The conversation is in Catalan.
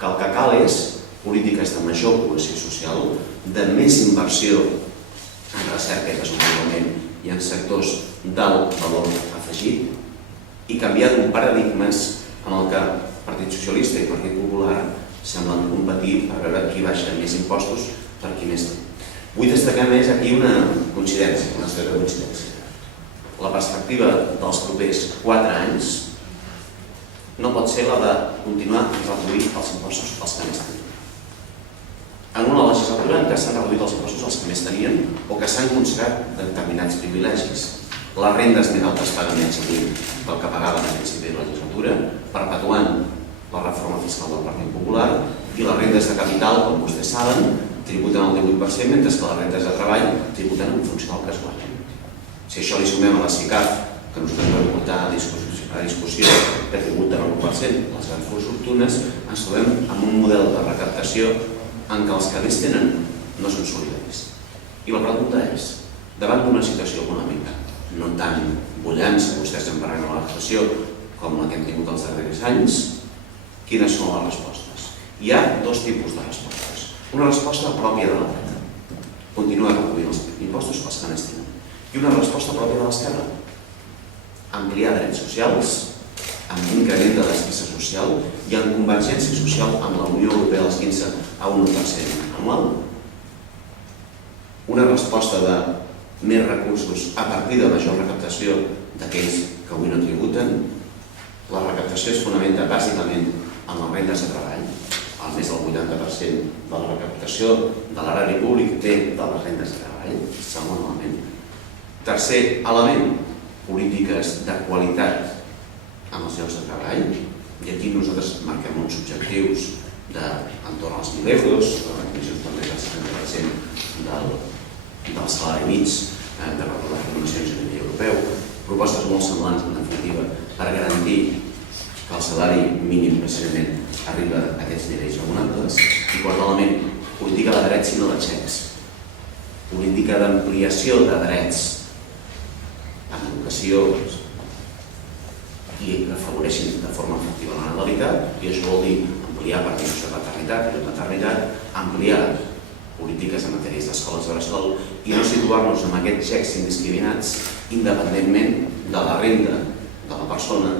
que el que cal és polítiques de major cohesió social, de més inversió en recerca i desenvolupament i en sectors d'alt valor afegit i canviar d'un paradigmes en el que el Partit Socialista i el Partit Popular semblen competir per veure qui baixa més impostos per qui més té. Vull destacar més aquí una coincidència, una estreta coincidència. La perspectiva dels propers 4 anys no pot ser la de continuar reduint els impostos als que més tenien. En una legislatura en què s'han reduït els impostos als que més tenien o que s'han conservat determinats privilegis. Les rendes més altes paguen menys avui del que pagaven a principi de la legislatura, perpetuant la reforma fiscal del Partit Popular, i les rendes de capital, com vostès saben, tributen el 18%, mentre que les rendes de treball tributen en funció del que es guanya. Si això li sumem a la SICAF, que nosaltres vam portar a discussió, que tributen el 1%, les grans fortunes, ens trobem amb un model de recaptació en què els que més tenen no són solidaris. I la pregunta és, davant d'una situació econòmica no tan bullant, si vostès en parlen a l'expressió, com la que hem tingut els darrers anys, quines són les respostes? Hi ha 2 tipus de respostes. Una resposta pròpia de la dreta, continuar reduint els impostos als que més tenen. I una resposta pròpia de l'esquerra, ampliar drets socials, amb un increment de despesa social i en convergència social amb la Unió Europea dels 15 a 1% anual. Una resposta de més recursos a partir de major recaptació d'aquells que avui no tributen. La recaptació es fonamenta bàsicament en les rendes de treball. El més del 80% de la recaptació de l'erari públic ve de les rendes de treball, segon element. Tercer element, polítiques de qualitat en els llocs de treball, i aquí nosaltres marquem uns objectius d'entorn als 1.000 euros, la recognició també del 70% del salari mig de les recomanacions a nivell europeu, propostes molt semblants, en definitiva, per garantir que el salari mínim precisament arriba a aquests nivells raonables. I quart element, política de drets i no de xecs. Política d'ampliació de drets en educació i que afavoreixin de forma efectiva la natalitat, i això vol dir ampliar permisos de paternitat i de maternitat, ampliar polítiques en matèries d'escoles bressol i no situar-nos en aquests xecs indiscriminats independentment de la renda de la persona